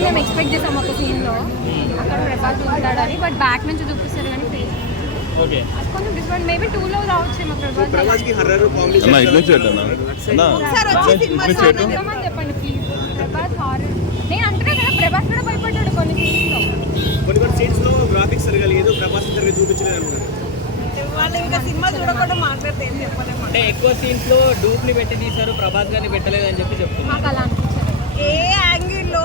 Actually మేము expect చేసాం ఒక సీన్లో అక్కడ ప్రభాస్ ఉంటాడని, బట్ బ్యాక్ నుంచి చూపిస్తారు కానీ ఫేస్ ఓకే కొంచెం డిఫరెంట్. మేబీ 2లో రావచ్చేమో ప్రభాస్ చెప్పండి ప్లీజ్. ప్రభాస్ హారర్ నేను అంటున్నా కదా, ప్రభాస్ కూడా భయపడ్డాడు కొన్ని సీన్స్ లో గ్రాఫిక్స్ సరిగా లేదు, ప్రభాస్ సరిగా చూపించలేదు. వాళ్ళు ఇంకా సినిమా చూడకుండా మాట్లాడితే ఏం చెప్పలేము. అంటే ఎక్కువ సీన్స్ లో డూప్ ని పెట్టి తీశారు, ప్రభాస్ గారిని పెట్టలేదు అని చెప్పి చెప్తున్నారు. మాకు అలా అనిపించలేదు. ఏ యాంగిల్లో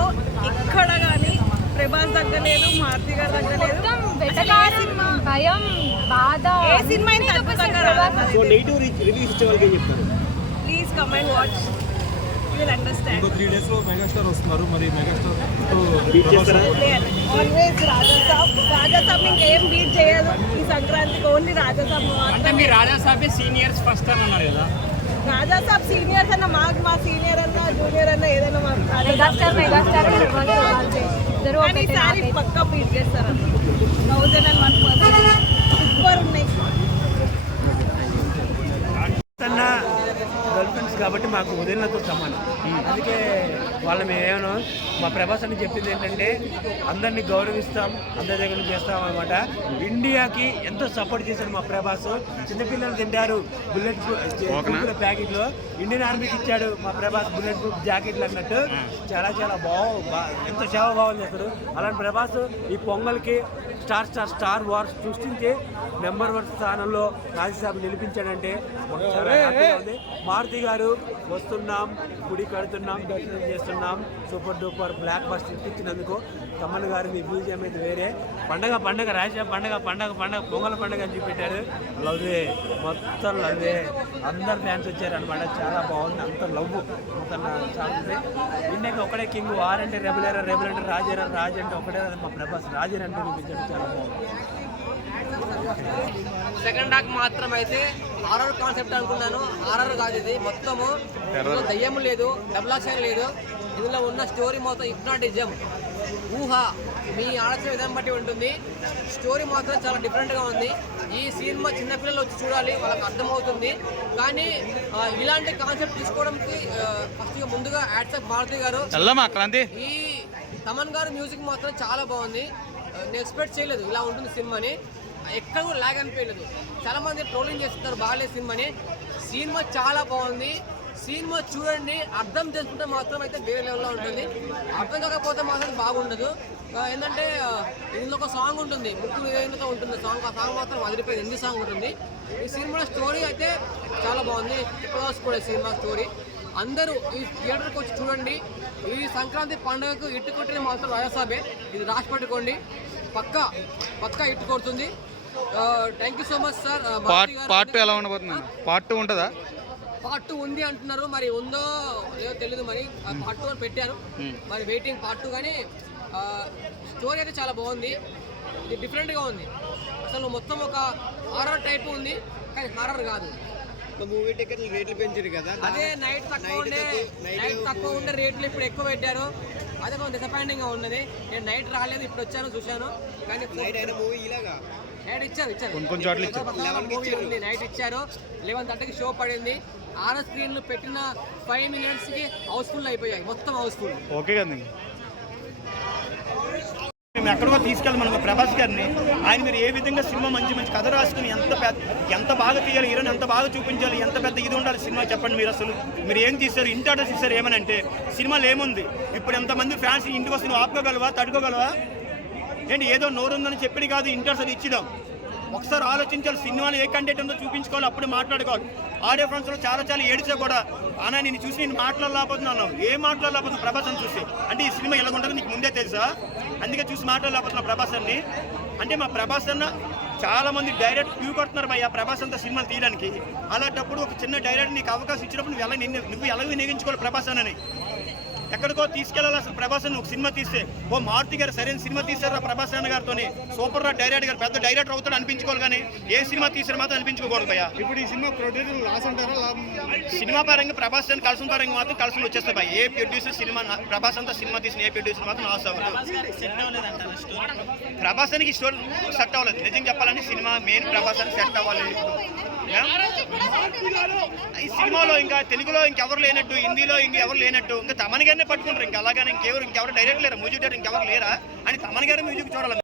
ఎక్కడ కానీ ప్రభాస్ తగ్గలేదు, మారుతి గారు తగ్గలేదు. భయం బాధ ఏ సినిమా సో నెగిటివ్ రివ్యూస్ ఇచ్చే వాళ్ళకి ఏం చెప్తారు? Please come and watch, you will understand. ఇంకో 3 days లో మెగాస్టార్ వస్తున్నారు, మరి మెగాస్టార్ బీట్ చేస్తారా? ఆల్వేస్ రాజాసాబ్ ఇంకేం బీట్ చేయదు ఈ సంక్రాంతికి, ఓన్లీ రాజాసాబ్. అంటే మీరు రాజాసాబ్ సీనియర్స్ ఫస్ట్ అని అన్నారు కదా, రాజాసాబ్ సీనియర్స్ అన్న మాకు, మా సీనియర్ అన్న జూనియర్ అన్న ఏదైనా మాకు మెగాస్టార్ కానీ ఈసారి పక్కా బీట్ చేస్తారన్న. 1001% సూపర్ ఉన్నాయి. గర్ల్ ఫ్రెండ్స్ కాబట్టి మాకు వదిలినతో సమానం. అందుకే వాళ్ళ మేమేమో మా ప్రభాస్ అని చెప్పింది ఏంటంటే అందరినీ గౌరవిస్తాం, అందరి దగ్గర చేస్తాం అనమాట. ఇండియాకి ఎంతో సపోర్ట్ చేశాడు మా ప్రభాస్. చిన్నపిల్లలు తింటారు బుల్లెట్ ప్రూఫ్ ప్యాకెట్లు, ఇండియన్ ఆర్మీకి ఇచ్చాడు మా ప్రభాస్ బుల్లెట్ ప్రూఫ్ జాకెట్లు అన్నట్టు. చాలా చాలా ఎంతో సేవ బాగుంది చేస్తాడు. అలాంటి ప్రభాస్ ఈ పొంగల్కి స్టార్ వార్స్ సృష్టించి నెంబర్ 1 స్థానంలో రాజ్యసభ నిలిపించాడంటే చాలా హ్యాపీగా ఉంది. మారుతి గారు వస్తున్నాం, గుడి కడుతున్నాం, దర్శనం చేస్తున్నాం, సూపర్ డూపర్ బ్లాక్ బస్టర్ ఇప్పించినందుకు తమ్మన్ గారు మీ మ్యూజియం అయితే వేరే. పండగ రాజ్యసభ పండగ పొంగల పండగ అని చూపెట్టారు. లవ్వే, మొత్తం లవ్వే, అందరు ఫ్యాన్స్ వచ్చారు అనమాట. చాలా బాగుంది, అంత లవ్ మొత్తం చాలా ఉంది. ఇండియాకి ఒకటే కింగ్, ఆర్ అంటే రెబులర్ అంటే రాజు అంటే ఒకటే మా ప్రభాస్ రాజు అంటే చూపించాడు. చాలా బాగుంది. సెకండ్ హాఫ్ మాత్రం అయితే హారర్ కాన్సెప్ట్ అనుకున్నాను. హారర్ కాదు ఇది, మొత్తము దయ్యం లేదు, డబుల్ యాక్షన్ లేదు. ఇందులో ఉన్న స్టోరీ మొత్తం హిప్నాటిజం, ఊహ, మీ ఆలోచన విధానం బట్టి ఉంటుంది. స్టోరీ మాత్రం చాలా డిఫరెంట్గా ఉంది. ఈ సినిమా చిన్నపిల్లలు వచ్చి చూడాలి, వాళ్ళకి అర్థమవుతుంది. కానీ ఇలాంటి కాన్సెప్ట్ తీసుకోవడానికి ఫస్ట్ ముందుగా యాడ్సప్ మారుతి గారు, ఈ తమన్ గారు మ్యూజిక్ మాత్రం చాలా బాగుంది. నేను ఎక్స్పెక్ట్ చేయలేదు ఇలా ఉంటుంది సినిమాని. ఎక్కడ కూడా లాగ్ అనిపించలేదు. చాలా మంది ట్రోలింగ్ చేస్తున్నారు బాగాలేదు సినిమాని. సినిమా చాలా బాగుంది. సినిమా చూడండి, అర్థం చేసుకుంటే మాత్రం అయితే వేరే లెవెల్లో ఉంటుంది. అర్థం కాకపోతే మాత్రం బాగుండదు. ఏంటంటే ఇందులో ఒక సాంగ్ ఉంటుంది, ముక్కు విధంగా ఉంటుంది సాంగ్. ఆ సాంగ్ మాత్రం వదిలిపోయింది, హిందీ సాంగ్ ఉంటుంది. ఈ సినిమా స్టోరీ అయితే చాలా బాగుంది. చెప్పదలుచుకోలేదు సినిమా స్టోరీ. అందరూ ఈ థియేటర్కి వచ్చి చూడండి. ఈ సంక్రాంతి పండుగకు ఇట్టు కొట్టిన మాత్రం రాజాసాబే, ఇది రాసి పెట్టుకోండి. పక్కా ఇట్టు కొడుతుంది. Thank you so much sir. Part 2 ఎలా ఉండబోతుంది? పార్ట్ 2 ఉంటుందా? పార్ట్ 2 ఉంది అంటున్నారు, మరి ఉందో లేదో తెలియదు. మరి పార్ట్ 2 అని పెట్టారు, మరి వెయిటింగ్ పార్ట్ 2. కానీ స్టోరీ అయితే చాలా బాగుంది, ఇది డిఫరెంట్గా ఉంది. అసలు మొత్తం ఒక హారర్ టైప్ ఉంది, కానీ హారర్ కాదు. మూవీ టికెట్లు రేట్లు పెంచారు కదా, అదే నైట్ తక్కువ ఉండే రేట్లు ఇప్పుడు ఎక్కువ పెట్టారు. అదే కొంచెం డిసప్పాయింటింగ్ గా ఉన్నది. నేను నైట్ రాలేదు, ఇప్పుడు వచ్చాను చూశాను. కానీ నైట్ ఇచ్చారు మూవీ ఉంది, నైట్ ఇచ్చారు. 11:30కి షో పడింది. 6 స్క్రీన్లు పెట్టిన 5 minutesకి హౌస్ఫుల్ అయిపోయాయి, మొత్తం హౌస్ఫుల్. ఓకే కదా, మేము ఎక్కడికో తీసుకెళ్ళి మన ప్రభాస్ గారిని, ఆయన మీరు ఏ విధంగా సినిమా మంచి కథ రాసుకుని ఎంత బాగా తీయాలి, హీరోని ఎంత బాగా చూపించాలి, ఎంత పెద్ద ఇది ఉండాలి సినిమా చెప్పండి. మీరు అసలు మీరు ఏం తీశారు? ఇంటార్డర్స్ ఇస్తారు ఏమనంటే సినిమాలో ఏముంది? ఇప్పుడు ఎంతమంది ఫ్యాన్స్ ఇంటికి వస్తే నువ్వు ఆపుకోగలవా, తడుకోగలవా? ఏంటి ఏదో నోరుందని చెప్పి కాదు ఇంటార్స్ అది ఇచ్చిదాం. ఒకసారి ఆలోచించాలి, సినిమాలో ఏ కంటెంట్ ఉందో చూపించుకోవాలి, అప్పుడు మాట్లాడుకోవాలి. ఆడియో ఫ్రెండ్స్లో చాలా ఏడిచా కూడా, అన్నా నేను చూసి నేను మాట్లాడలేకపోతున్నాను. ఏం మాట్లాడలేకపోతున్నా ప్రభాస్ అని చూసి? అంటే ఈ సినిమా ఎలా ఉంటుందో నీకు ముందే తెలుసా? అందుకే చూసి మాట్లాడలేకపోతున్నా ప్రభాస్ అన్ని. అంటే మా ప్రభాస్ అన్న చాలా మంది డైరెక్ట్ క్యూ కొడుతున్నారు భయ్యా ప్రభాస్ అంతా సినిమాలు తీయడానికి. అలాంటప్పుడు ఒక చిన్న డైరెక్ట్ నీకు అవకాశం ఇచ్చినప్పుడు నువ్వు ఎలా వినియోగించుకోవాలి ప్రభాస్ అన్నని? ఎక్కడికో తీసుకెళ్ళాలి అసలు ప్రభాస్ అని. ఒక సినిమా తీస్తే ఓ మారుతి గారు సరైన సినిమా తీసారా ప్రభాస్ అన్న గారితో, సూపర్ రా డైరెక్టర్ గారు, పెద్ద డైరెక్టర్ అవుతాడు అనిపించుకోవాలి. కానీ ఏ సినిమా తీసారు మాత్రం అనిపించుకోకూడదు భయ్యా. ఇప్పుడు ఈ సినిమా ప్రొడ్యూసర్ లాస్ అంటారా? సినిమా పరంగా ప్రభాస్ అని కలిసిన పరంగా మాత్రం కలిసి వచ్చేస్తాయి భయ్య. ఏ ప్రొడ్యూసర్ సినిమా ప్రభాస్ అంతా సినిమా తీసిన ఏ ప్రొడ్యూసర్ మాత్రం లాస్ అవ్వదు. ప్రభాస్ అని స్టోరీ సెట్ అవ్వలేదు. నిజంగా చెప్పాలని సినిమా మెయిన్ ప్రభాస్ అని సెట్ అవ్వాలి. ఈ సినిమాలో ఇంకా తెలుగులో ఇంకెవరు లేనట్టు, హిందీలో ఇంకెవరు లేనట్టు, ఇంకా తమన్ గారినే పట్టుకుంటారు. ఇంకా అలాగని ఇంకెవరు డైరెక్ట్ లేరా, మ్యూజిక్ డైరెక్టర్ ఇంకెవరు లేరా అని తమన్ గారి మ్యూజిక్ చూడాలి.